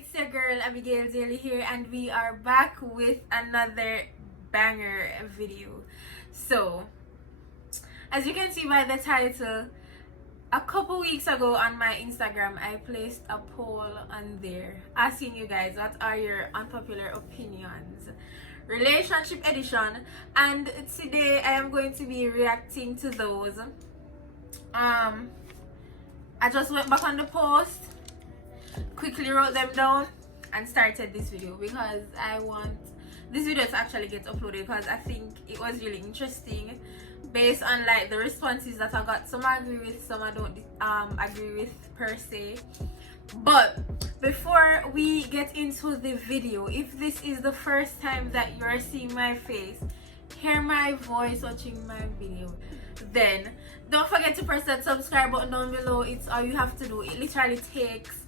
it's your girl Abigail Daily here, and we are back with another banger video. So, as you can see by the title, a couple weeks ago on my Instagram, I placed a poll on there asking you guys what are your unpopular opinions, relationship edition, and today I am going to be reacting to those. I just went back on the post, quickly wrote them down, and started this video because I want this video to actually get uploaded because I think it was really interesting based on like the responses that I got. Some I agree with, some I don't agree with per se. But before we get into the video, if this is the first time that you are seeing my face, hear my voice, watching my video, then don't forget to press that subscribe button down below. It's all you have to do. It literally takes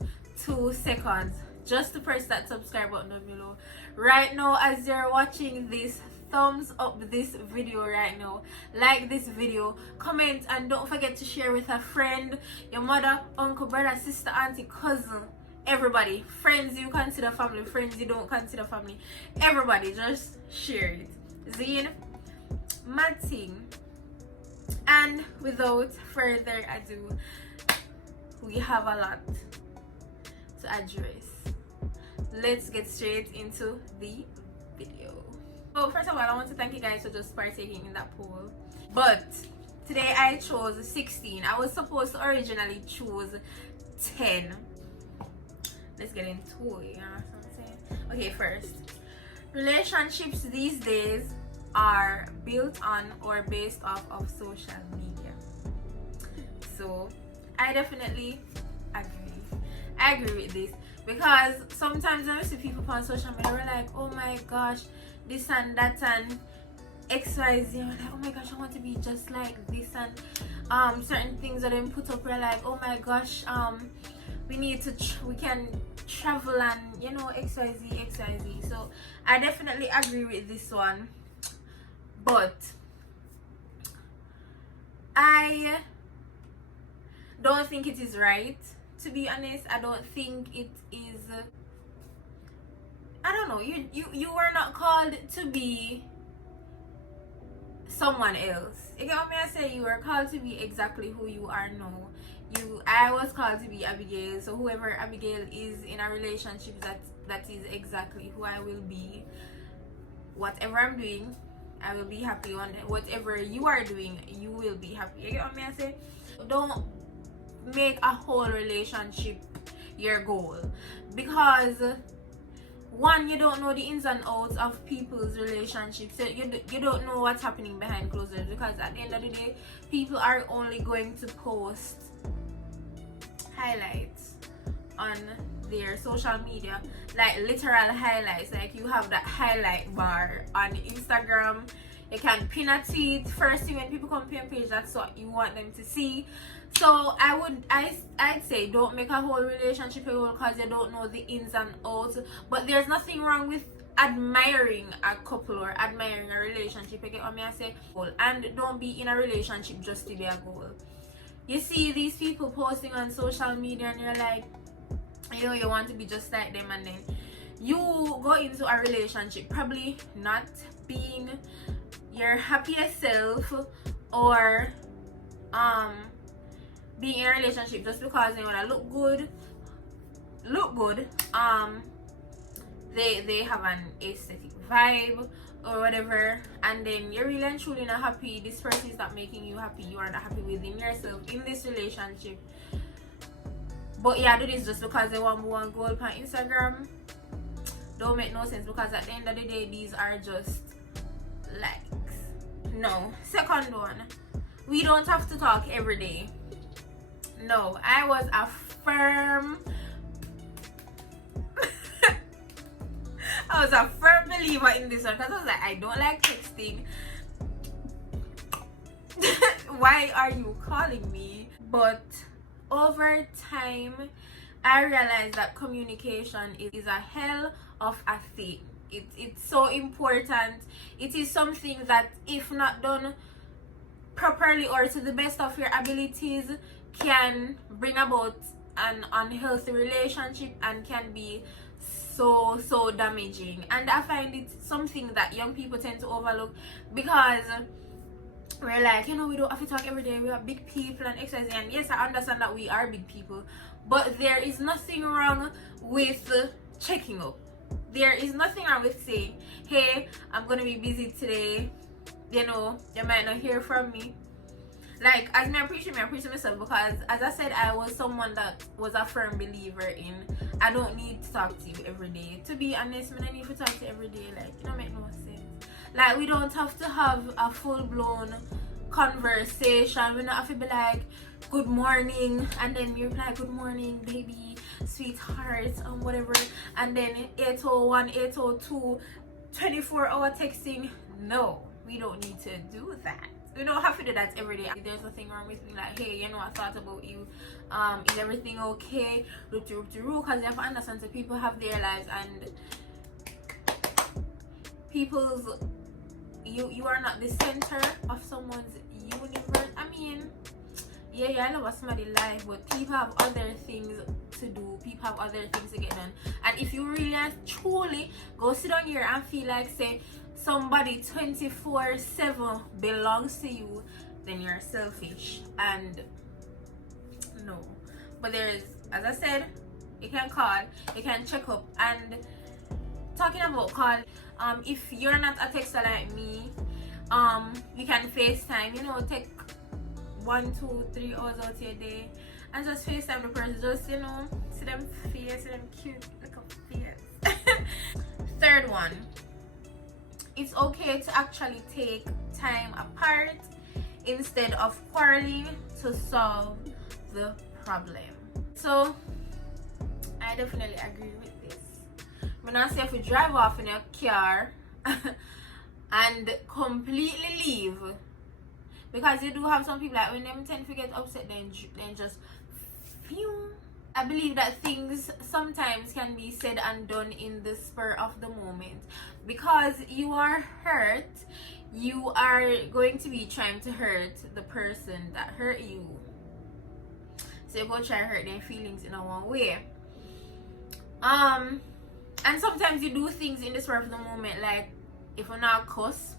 2 seconds just to press that subscribe button down below. Right now, as you're watching this, thumbs up this video right now, like this video, comment, and don't forget to share with a friend, your mother, uncle, brother, sister, auntie, cousin, everybody, friends you consider family, friends you don't consider family, everybody, just share it. Zine, mad thing. And without further ado, we have a lot to address. Let's get straight into the video. So first of all, I want to thank you guys for just partaking in that poll. But today I chose 16. I was supposed to originally choose 10. Let's get into it, you know what I'm saying? Okay, first, relationships these days are built on or based off of social media. So I definitely agree with this, because sometimes when I see people on social media, we're like, oh my gosh, this and that and XYZ. We're like, oh my gosh, I want to be just like this, and certain things that they put up, we're like, oh my gosh, we can travel and XYZ. So I definitely agree with this one, but I don't think it is right. To be honest, I don't think it is. I don't know. You were not called to be someone else. You get what I say? You were called to be exactly who you are now. I was called to be Abigail. So whoever Abigail is in a relationship, that is exactly who I will be. Whatever I'm doing, I will be happy on it. Whatever you are doing, you will be happy. You get what I say? Don't make a whole relationship your goal, because one, you don't know the ins and outs of people's relationships. So you don't know what's happening behind closed doors, because at the end of the day, people are only going to post highlights on their social media, like literal highlights. Like you have that highlight bar on Instagram. You can pin a tweet first thing when people come to your page. That's what you want them to see. So I'd say don't make a whole relationship a whole, because you don't know the ins and outs. But there's nothing wrong with admiring a couple or admiring a relationship. You get what I say? And don't be in a relationship just to be a goal. You see these people posting on social media, and you're like, you want to be just like them, and then you go into a relationship probably not being your happiest self, or being in a relationship just because they want to look good. They have an aesthetic vibe or whatever, and then you're really and truly not happy. This person is not making you happy. You are not happy within yourself in this relationship, but yeah, do this just because they want more goal on Instagram. Don't make no sense, because at the end of the day, these are just likes. No. Second one, we don't have to talk every day. No, I was a firm believer in this one, because I was like, I don't like texting. Why are you calling me? But over time, I realized that communication is a hell of a thing. It's so important. It is something that, if not done properly or to the best of your abilities, can bring about an unhealthy relationship and can be so damaging. And I find it something that young people tend to overlook, because we're like, you know, we don't have to talk every day, we are big people and exercise. And yes, I understand that we are big people, but there is nothing wrong with checking up. There is nothing wrong with saying, hey, I'm gonna be busy today, you know, you might not hear from me. Like, as me appreciate myself, because as I said, I was someone that was a firm believer in, I don't need to talk to you every day. To be honest, I don't need to talk to you every day. Like, it don't make no sense. Like, we don't have to have a full-blown conversation. We don't have to be like, good morning, and then you reply, good morning, baby, sweetheart, whatever, and then 801, 802, 24-hour texting. No, we don't need to do that. We don't have to do that every day. There's nothing wrong with me like, hey, you know, I thought about you, is everything okay, because you have to understand that people have their lives, and you are not the center of someone's universe. I mean, yeah, I love somebody's life, but people have other things to do, people have other things to get done. And if you really and truly go sit down here and feel like, say, somebody 24/7 belongs to you, then you're selfish. And no. But there's, as I said, you can call, you can check up. And talking about call, if you're not a texter like me, you can FaceTime, you know, take 1, 2, 3 hours out of your day and just FaceTime the person, just, you know, see them face, see them cute little face. Third one, it's okay to actually take time apart instead of quarreling to solve the problem. So I definitely agree with this. When I say if we drive off in a car and completely leave, because you do have some people like when them tend to get upset, then just phew. I believe that things sometimes can be said and done in the spur of the moment. Because you are hurt, you are going to be trying to hurt the person that hurt you. So you go try to hurt their feelings in a one way. And sometimes you do things in the spur of the moment, like if you're not cuss,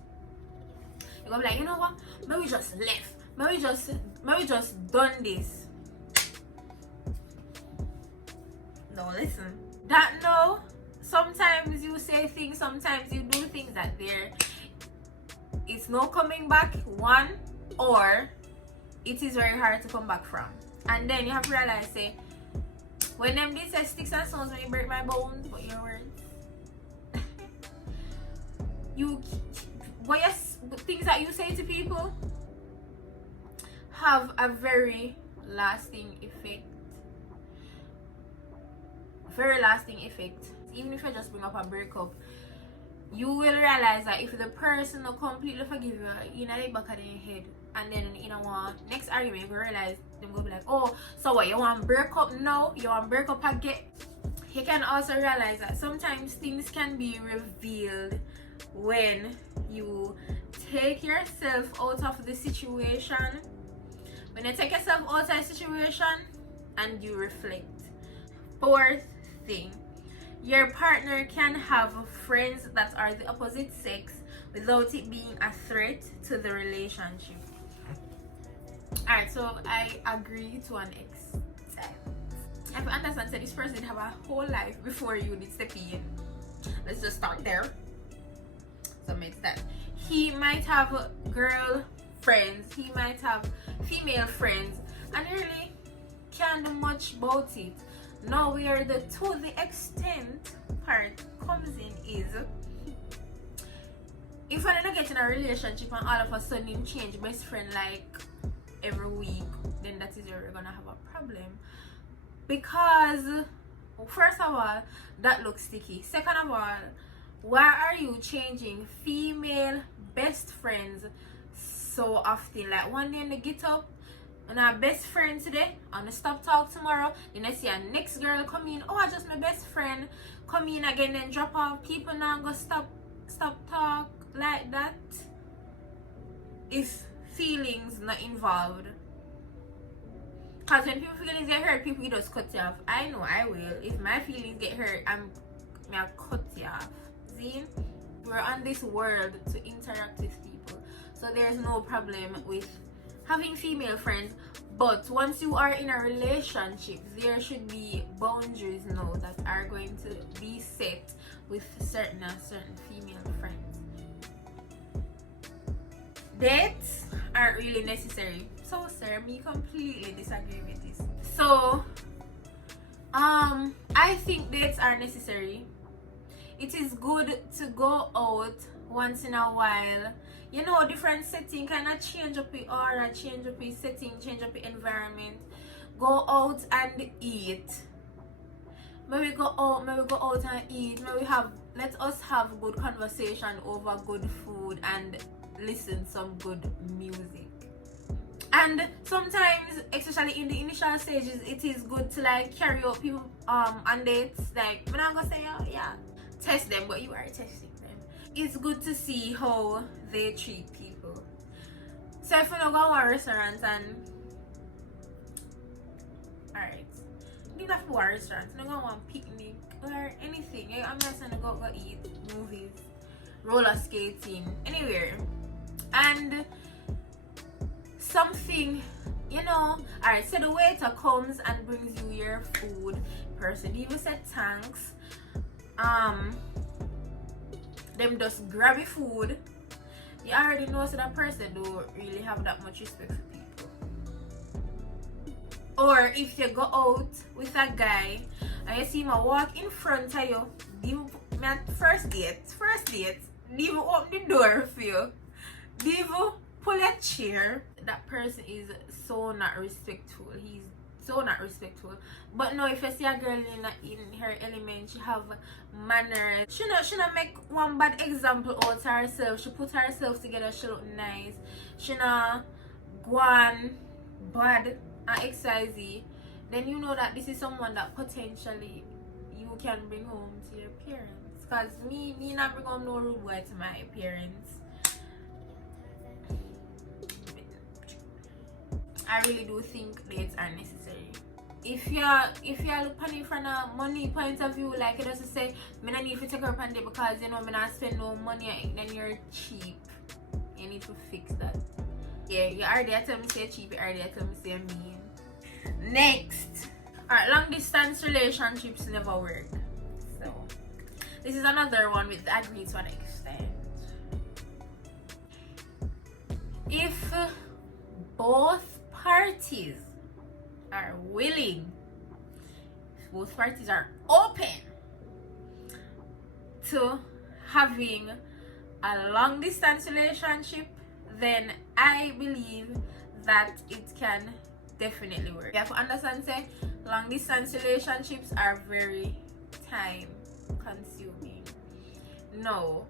you're gonna be like, you know what? Maybe just left. Maybe just done this. No, listen. That no. Sometimes you say things, sometimes you do things that it's no coming back, one, or it is very hard to come back from. And then you have to realize, say, when them did say sticks and stones when you break my bones, but your words. Things that you say to people have a very lasting effect. Very lasting effect. Even if you just bring up a breakup, you will realize that if the person will completely forgive you, you know, the back of their head, and then you know what, next argument you realize them go be like, oh, so what, you want break up now? You want break up again? You can also realize that sometimes things can be revealed when you take yourself out of the situation. When you take yourself out of the situation and you reflect. Fourth thing, your partner can have friends that are the opposite sex without it being a threat to the relationship. Alright, so I agree to an extent. I understand that this person did have a whole life before you did step in. Let's just start there. So it's that he might have girl friends, he might have female friends, and he really can't do much about it. Now where the to the extent part comes in is, if I don't get in a relationship and all of a sudden you change best friend like every week, then that is where we're gonna have a problem. Because first of all, that looks sticky. Second of all, why are you changing female best friends so often? Like one day they get up and our best friend today, and stop talk tomorrow, then I see a next girl come in, oh, I just my best friend, come in again, then drop off. People now go stop talk like that. If feelings not involved, Because when people feelings get hurt, people just cut you off. I know I will. If my feelings get hurt, I'm gonna cut you off. See? We're on this world to interact with people. So there's no problem with having female friends. But once you are in a relationship, there should be boundaries now that are going to be set with certain female friends. Dates aren't really necessary. So sir, me completely disagree with this. So I think dates are necessary. It is good to go out once in a while. You know, different setting kind of change up your aura, change up your setting, change up your environment. Go out and eat. Maybe go out and eat. Let us have good conversation over good food and listen some good music. And sometimes, especially in the initial stages, it is good to like carry out people on dates. Like, I'm not gonna say yeah, test them, but you are testing them. It's good to see how they treat people. So if you don't go to a restaurant and alright, you don't have to go to a restaurant, you don't go to a picnic or anything. I'm not saying to go eat, movies, roller skating, anywhere. And something, you know, alright, so the waiter comes and brings you your food. Person even said thanks. Them just grab your food. You already know so that person don't really have that much respect for people. Or if you go out with a guy and you see him walk in front of you, first date, even open the door for you, even pull a chair. That person is so not respectful. He's so not respectful. But no, if you see a girl in her element, she have manners. She not make one bad example out of herself. She put herself together, she look nice. She not go on bad and XYZ. Then you know that this is someone that potentially you can bring home to your parents. Cause me not bring home no rude boy to my parents. I really do think dates are necessary. If you look at it from a money point of view, like it doesn't say, I don't need to take her up on day because you know I not spend no money, then you're cheap. You need to fix that. Yeah, you already tell me say cheap, you already tell me say mean. Next. Alright, long distance relationships never work. So this is another one with agree to an extent. If both parties are willing, both parties are open to having a long distance relationship, then I believe that it can definitely work. You have to understand, say, long distance relationships are very time consuming. No,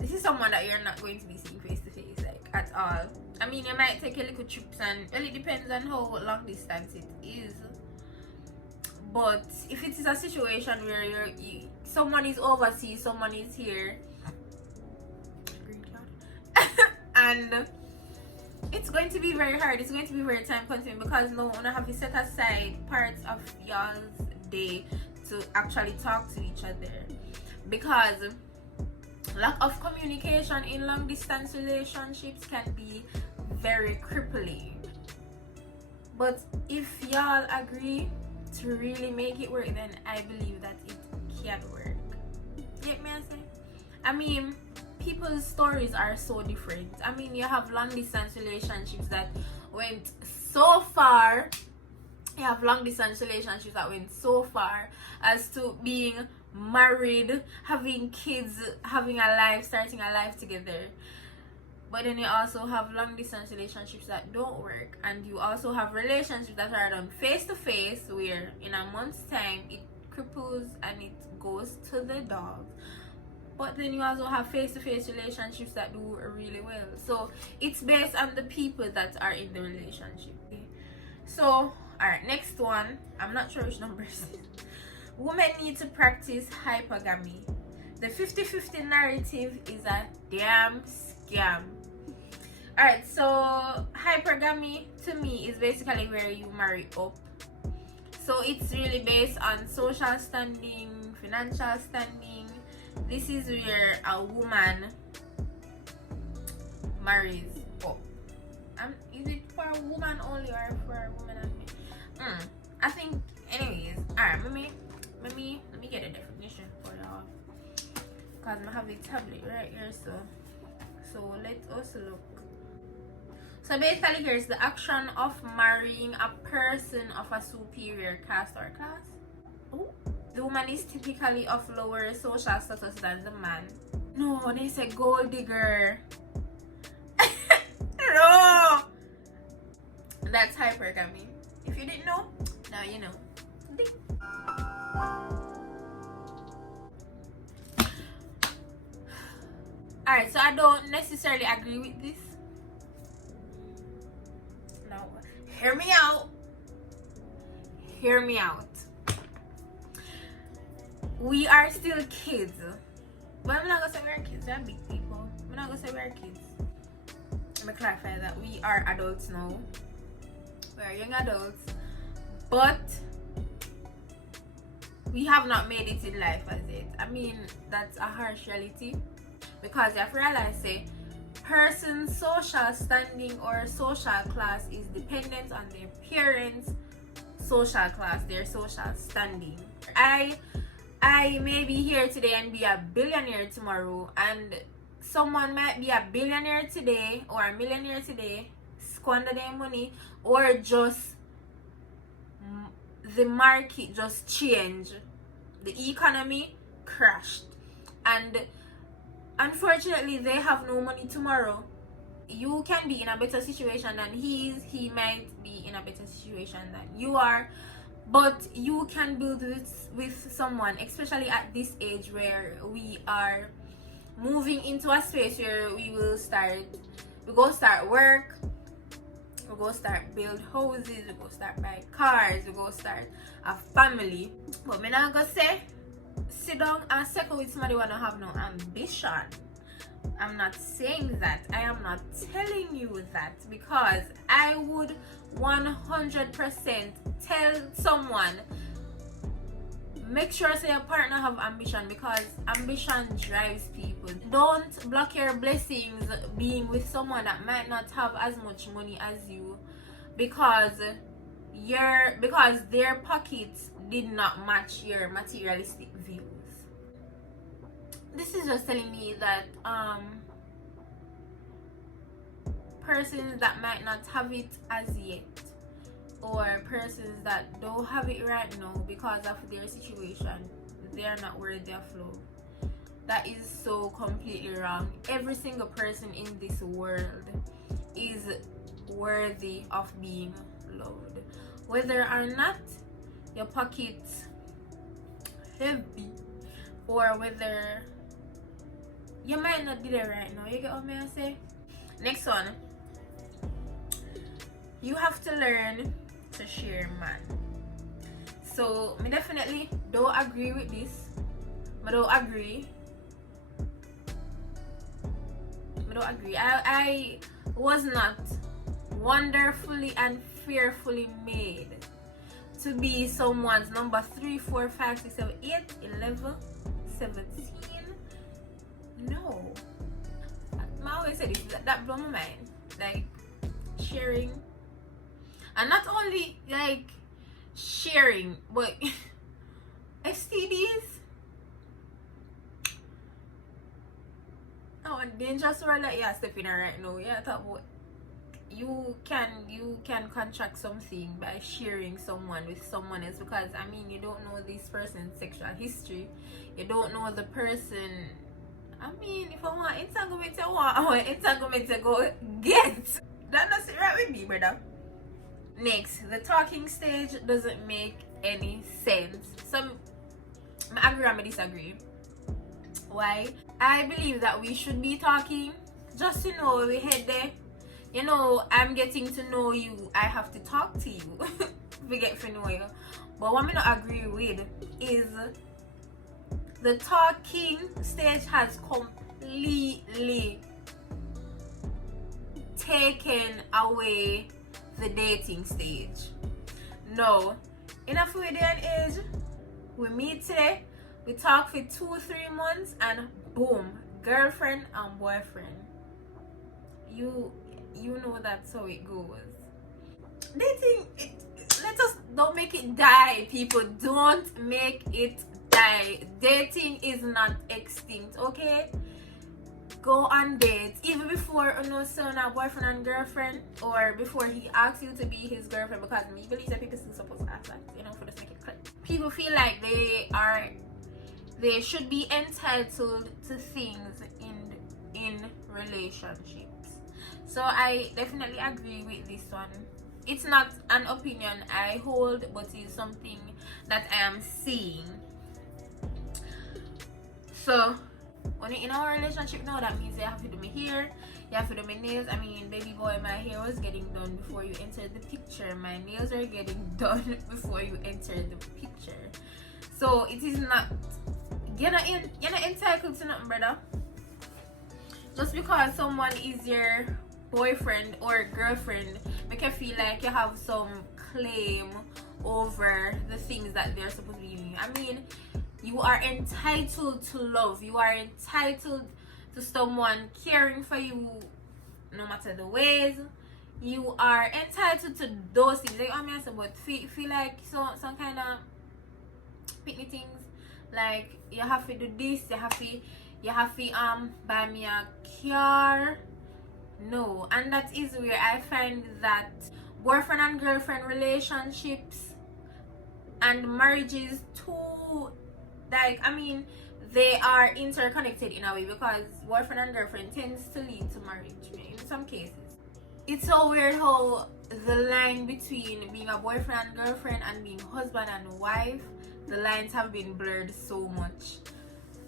this is someone that you're not going to be seeing face to face, like at all. I mean, you might take a little trips, and well, it depends on how long distance it is. But if it is a situation where someone is overseas, someone is here, and it's going to be very hard. It's going to be very time consuming because no one have to set aside parts of y'all's day to actually talk to each other, because lack of communication in long distance relationships can be very crippling. But if y'all agree to really make it work, then I believe that it can work. Get me, I say? I mean, people's stories are so different. I mean, you have long distance relationships that went so far. You have long distance relationships that went so far as to being married, having kids, having a life, starting a life together. But then you also have long distance relationships that don't work, and you also have relationships that are done face to face, where in a month's time it cripples and it goes to the dog. But then you also have face to face relationships that do really well. So it's based on the people that are in the relationship. Okay? So alright, next one, I'm not sure which numbers. Women need to practice hypergamy. The 50-50 narrative is a damn scam. Alright, so hypergamy to me is basically where you marry up. So it's really based on social standing, financial standing. This is where a woman marries up. Is it for a woman only or for a woman and me? I think, anyways. Alright, let me get a definition for y'all, because I have a tablet right here. So let us look. So basically, here's the action of marrying a person of a superior caste or class. Ooh. The woman is typically of lower social status than the man. No, they say gold digger. No, that's hypergamy. If you didn't know, now you know. Ding. Alright, so I don't necessarily agree with this. Now, hear me out. Hear me out. We are still kids. But I'm not gonna say we're kids, we're big people. I'm not gonna say we're kids. Let me clarify that we are adults now. We are young adults. But we have not made it in life as yet. I mean, that's a harsh reality. Because you have to realize, say, person's social standing or social class is dependent on their parents' social class, their social standing. I may be here today and be a billionaire tomorrow, and someone might be a billionaire today or a millionaire today, squander their money, or just the market just changed, the economy crashed, and unfortunately they have no money tomorrow. You can be in a better situation than he might be in a better situation than you are, but you can build with someone, especially at this age where we are moving into a space where we go start work, we go start build houses, we go start buy cars, we go start a family. But me not go say sit down and second with somebody wanna have no ambition. I'm not saying that. I am not telling you that, because I would 100% tell someone, make sure say your partner have ambition, because ambition drives people. Don't block your blessings being with someone that might not have as much money as you, because their pockets did not match your materialistic views. This is just telling me that persons that might not have it as yet, or persons that don't have it right now because of their situation, they are not worthy of love. That is so completely wrong. Every single person in this world is worthy of being loved, whether or not your pockets heavy, or whether you might not be there right now. You get what I say? Next one. You have to learn to share, man. So, me definitely don't agree with this. I don't agree. I was not wonderfully and fearfully made to be someone's number 3, 4, 5, 6, 7, 8, 11, 17. No. I always say this, that blew my mind. Like, sharing. And not only like sharing, but STDs. Oh, a dangerous world that you're stepping in right now. Yeah, talk about you can contract something by sharing someone with someone else, because I mean, you don't know this person's sexual history. You don't know the person. I mean, if I want entanglement, I want entanglement to go get. That doesn't right with me, brother. Next, the talking stage doesn't make any sense. Some I agree and I disagree. Why? I believe that we should be talking just to know where we head there. You know, I'm getting to know you. I have to talk to you. We get to know you. But what I not agree with is the talking stage has completely taken away the dating stage. No, in a day and age, we meet today, we talk for 2-3 months, and boom, girlfriend and boyfriend. You know that's how it goes. Dating, let us don't make it die, people. Don't make it die. Dating is not extinct, okay? Go on dates even before son a boyfriend and girlfriend, or before he asks you to be his girlfriend, because me believe that people still supposed to ask that, for the make it clear. People feel like they should be entitled to things in relationships. So I definitely agree with this one. It's not an opinion I hold, but it's something that I am seeing. So when you're in our relationship now, that means you have to do my hair, you have to do my nails. I mean, baby boy, my hair was getting done before you entered the picture. My nails are getting done before you entered the picture. So it is not, you're not entitled to nothing, brother. Just because someone is your boyfriend or girlfriend, make you feel like you have some claim over the things that they're supposed to be doing. I mean, you are entitled to love. You are entitled to someone caring for you no matter the ways. You are entitled to those things. Like, but feel like some kind of picky things. Like, you have to do this, you have to buy me a car. No. And that is where I find that boyfriend and girlfriend relationships and marriages too, like, I mean, they are interconnected in a way, because boyfriend and girlfriend tends to lead to marriage in some cases. It's so weird how the line between being a boyfriend and girlfriend and being husband and wife, the lines have been blurred so much.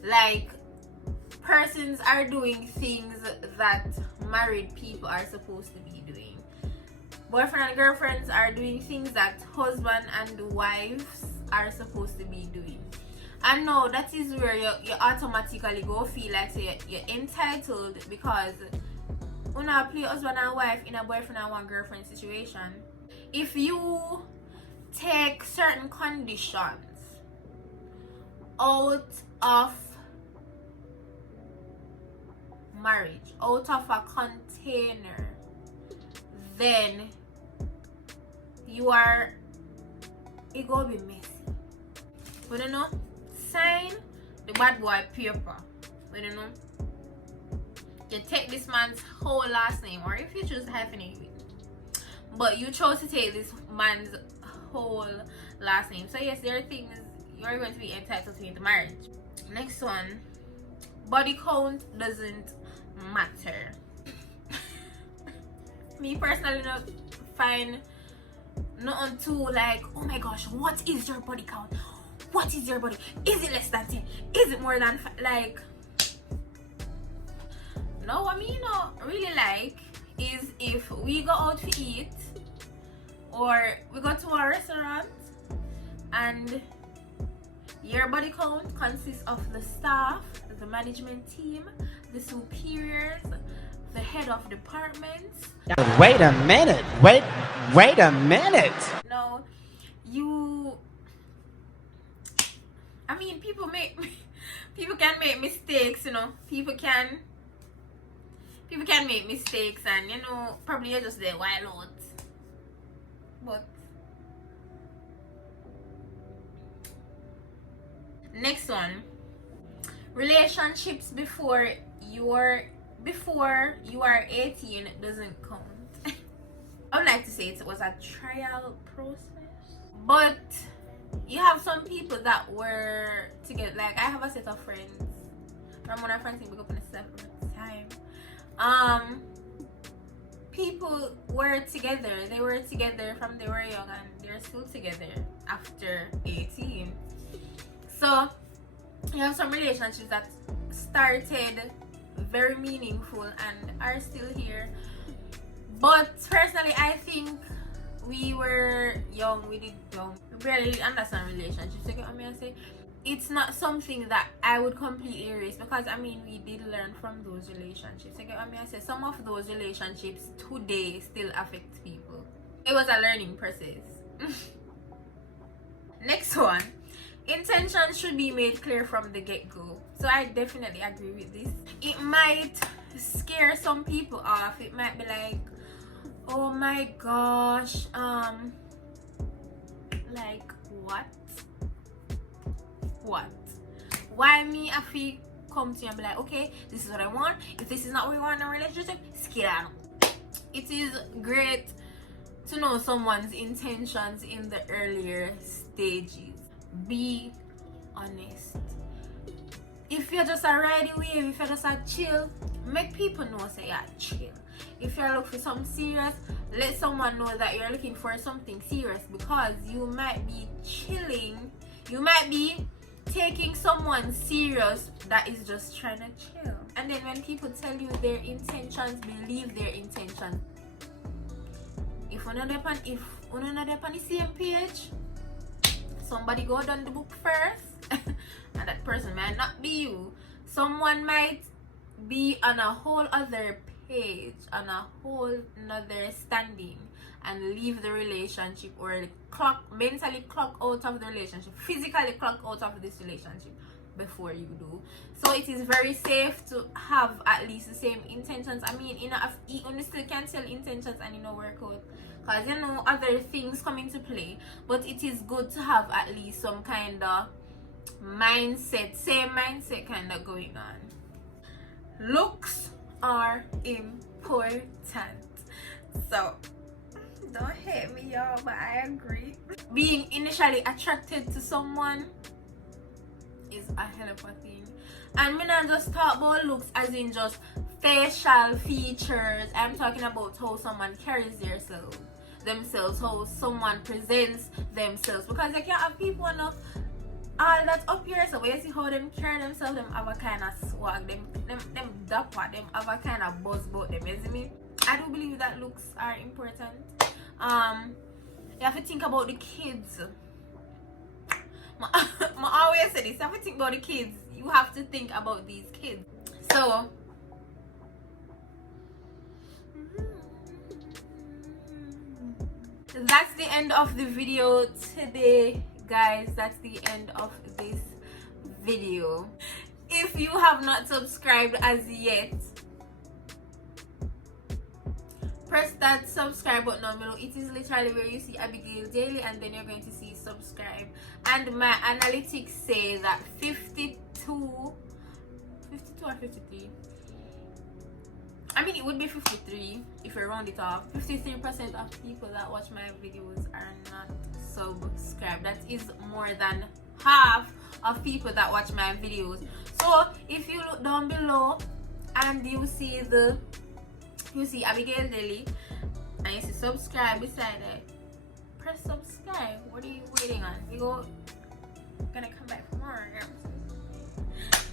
Like, persons are doing things that married people are supposed to be doing. Boyfriend and girlfriends are doing things that husband and wives are supposed to be doing. And no, that is where you automatically go feel like you're entitled, because when I play husband and wife in a boyfriend and one girlfriend situation, if you take certain conditions out of marriage, out of a container, then it gonna be messy. But sign the bad boy paper. You take this man's whole last name, or if you choose to hyphenate it, but you chose to take this man's whole last name. So yes, there are things you're going to be entitled to in the marriage. Next one, body count doesn't matter. Me personally don't find nothing too like, oh my gosh, what is your body count? What is your body? Is it less than 10? Is it more than 5? Like, no, what me really like is if we go out to eat, or we go to a restaurant, and your body count consists of the staff, the management team, the superiors, the head of departments. Wait a minute. Wait a minute. No, I mean, people can make mistakes, People can make mistakes, and probably you're just there wild out. But next one, relationships before you are 18 doesn't count. I would like to say it was a trial process, but you have some people that were together. Like, I have a set of friends from when our friends came up in a separate time. People were together. They were together from they were young, and they're still together after 18. So you have some relationships that started very meaningful and are still here. But personally, I think we were young, we did dumb. We barely understand relationships. You get what I say? it's not something that I would completely erase, because I mean, we did learn from those relationships. You get what I mean? I say some of those relationships today still affect people. It was a learning process. Next one. Intentions should be made clear from the get-go. So I definitely agree with this. It might scare some people off. It might be like, oh my gosh, like what? Why me? I feel come to you and be like, okay, this is what I want. If this is not what we want in a relationship, skip out. It is great to know someone's intentions in the earlier stages. Be honest. If you're just a ride wave, if you're just a chill, make people know say you're chill. If you're looking for something serious, let someone know that you're looking for something serious, because you might be chilling, you might be taking someone serious that is just trying to chill. And then when people tell you their intentions, believe their intentions. If we're not on the same page, somebody go down the book first, and that person might not be you. Someone might be on a whole other page, on a whole another standing, and leave the relationship, or mentally clock out of the relationship, physically clock out of this relationship before you do. So it is very safe to have at least the same intentions. I mean, you still can tell intentions and work out, because other things come into play, but it is good to have at least some kind of same mindset kind of going on. Looks are important. So don't hate me, y'all, but I agree. Being initially attracted to someone is a hell of a thing. And me not just talk about looks as in just facial features. I'm talking about how someone carries themselves, how someone presents themselves. Because you can't have people enough all that up here. So when you see how them carry themselves, them have a kind of swag, them dapper, them have a kind of buzz about them. You see me? I do believe that looks are important. You have to think about the kids. I always say this, you have to think about the kids. You have to think about these kids. So that's the end of the video today, guys. That's the end of this video. If you have not subscribed as yet, press that subscribe button down below. It is literally where you see Abigail daily, and then you're going to see subscribe. And my analytics say that 52 or 53, I mean, it would be 53 if you round it off. 53% of people that watch my videos are not subscribed. That is more than half of people that watch my videos. So if you look down below and you see Abigail daily, and you see subscribe beside it, press subscribe. What are you waiting on? Gonna come back for more.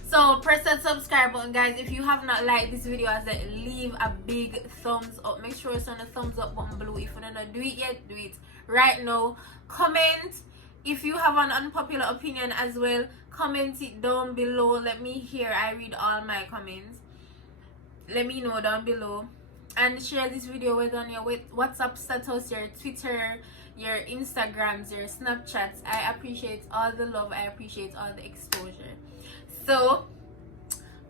So press that subscribe button, guys. If you have not liked this video, leave a big thumbs up. Make sure it's on the thumbs up button below. If you don't do it yet, do it right now. Comment if you have an unpopular opinion as well. Comment it down below. Let me hear. I read all my comments. Let me know down below. And share this video with on your WhatsApp status, your Twitter, your Instagrams, your Snapchats. I appreciate all the love. I appreciate all the exposure. So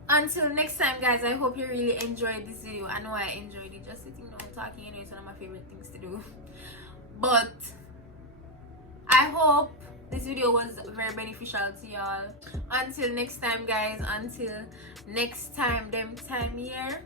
until next time, guys, I hope you really enjoyed this video. I know I enjoyed it. Just sitting down talking, it's one of my favorite things to do. But I hope this video was very beneficial to y'all. Until next time, guys, until next time, them time here.